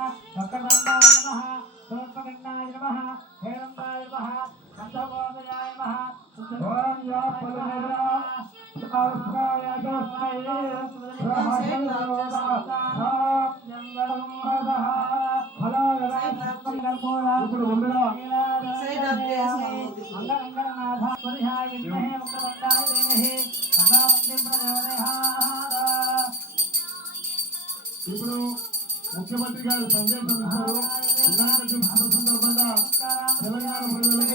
वक्रतुण्डाय नमः सूर्यपिण्डाय नमः हेरम्बाय नमः कंठगोपयाय नमः ओम या फलनेद्रा आस्काय तस्मै रहस्योदा साप्यंगरम्भदः फलायराजकर्पूरा ఇప్పుడు ఉండురా మంగళంగరనాథ పురిహాయ విద్మహే వక్రతుండాయ ధీమహి తన్నో ప్రచోదయాత్ ఇప్పుడు ముఖ్యమంత్రి గారు సందేశం ఇచ్చారు. వినాయక చవితి సందర్భంగా తెలంగాణ ప్రజలకి